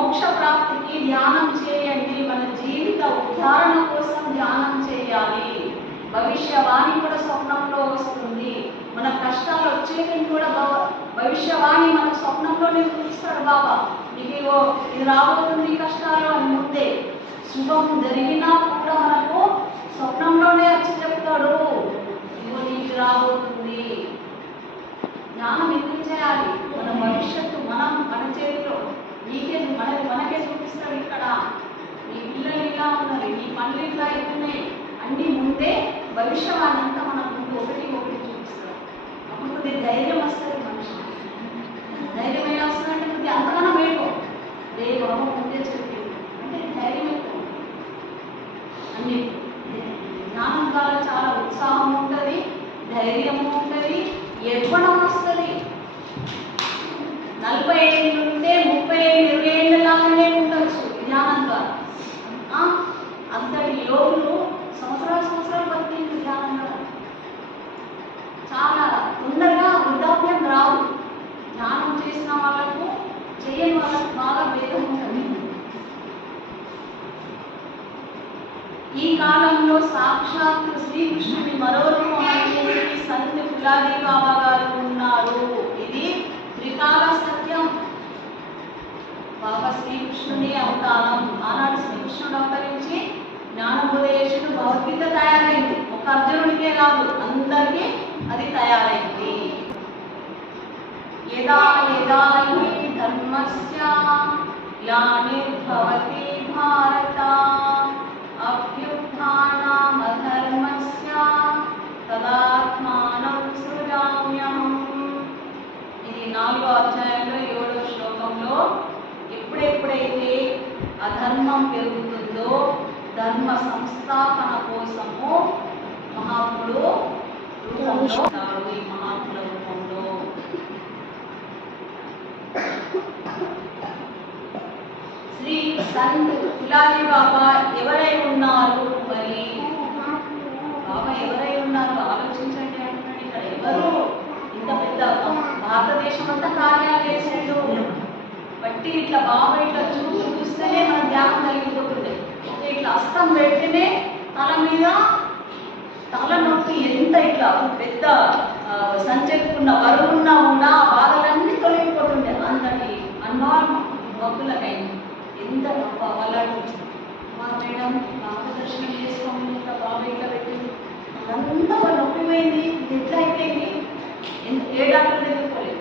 మోక్ష ప్రాప్తికి ధ్యానం చేయండి. మన జీవిత ఉద్ధారణ కోసం ధ్యానం చేయాలి. భవిష్యవాణి కూడా స్వప్నంలో వస్తుంది. మన కష్టాలు వచ్చేటిని కూడా భవిష్యవాణి మన స్వప్నంలోనే చూపిస్తాడు బాబా. నీకు ఇది రాబోతుంది కష్టాలు అని ముందే శుభం జరిగినా కూడా మనకు స్వప్నంలోనే వచ్చి చెప్తాడు, ఇదిగో నీకు రాబోతుంది. జ్ఞానం ఎందుకు చేయాలి? మన భవిష్యత్తు మన చేతిలో, మనకే చూపిస్తాడు. ఇక్కడ మీ పిల్లలు ఇలా ఉన్నారు, మీ పనులు ఇట్లా అవుతున్నాయి అన్ని ముందే భవిష్యవాణి అంతా మన ముందు ఒకటి చూపిస్తాడు. అప్పుడు కొద్దిగా ధైర్యం వస్తుంది. మనిషి ధైర్యం ఎలా వస్తుందంటే కొద్దిగా అంతకన్నా వేయకు రేపు అమ్మ ముందే చెప్పింది అంటే ధైర్యం ఎక్కువ. అన్ని జ్ఞానం ద్వారా చాలా ఉత్సాహం ఉంటుంది, ధైర్యము ఉంటుంది, యవ్వనం వస్తుంది. 40 ఏళ్ళు ఉంటే 30 ఏళ్ళు 20 ఏళ్ళలాగానే ఉండొచ్చు ధ్యానం ద్వారా. అంతటి యోగులు సంవత్సరాలు బతికింది ధ్యానం ద్వారా. చాలా తొందరగా వృద్ధాప్యం రాదు. ధ్యానం చేసిన వాళ్ళకు చేయని వాళ్ళకు బాగా భేదం ఉంటుంది. ఈ కాలంలో సాక్షాత్ శ్రీకృష్ణుడి మరో రూపమైనటువంటి సంత్ ఫులాది బాబా గారు ఉన్నారు. ఇది త్రికాల సత్యం. బాబా శ్రీకృష్ణుని అవతారం. ఆనాడు శ్రీకృష్ణుడు అవతరించి జ్ఞానోపదేశుడు భగవద్గీత తయారైంది. ఒక అర్జునుడికే కాదు, అందరికీ అది తయారైంది. యదా యదా హి ధర్మస్య గ్లానిర్భవతి భారత అభ్యుత్థానమధర్మస్య తదాత్మానం సృజామ్యహం. ఇది 4వ అధ్యాయంలో 7వ శ్లోకంలో ఎప్పుడెప్పుడైతే అధర్మం పెరుగుతుందో ధర్మ సంస్థాపన కోసము మహాత్ముడు రూపంలో ఈ మహాత్ముల రూపంలో శ్రీ సంత్ ఫులాది బాబా ఎవరై ఉన్నారు? మరి బాబా ఎవరై ఉన్నారు ఆలోచించండి అంటున్నాడు. ఇక్కడ ఎవరు ఇంత పెద్ద భారతదేశం అంతా కార్యాలు చేసాడు. బట్టి ఇట్లా బాబా ఇట్లా చూస్తేనే మన ధ్యానం కలిగిపోతుంది. ఇట్లా అస్తం పెడితేనే తల మీద తల నొప్పి ఎంత ఇట్లా పెద్ద సంచెక్కున్న బరువున్నా కూడా బాధలన్నీ తొలగిపోతుండే. అంతటి అనుభవం భక్తులకైంది. ఎంత వాళ్ళు మా మేడం మార్గదర్శనం చేసుకోమని ఇట్లా బాబా ఇట్లా పెట్టింది, అంతా నొప్పి పోయింది, ఎట్లా అయిపోయింది, ఏ డాక్టర్ దగ్గర పోలేదు.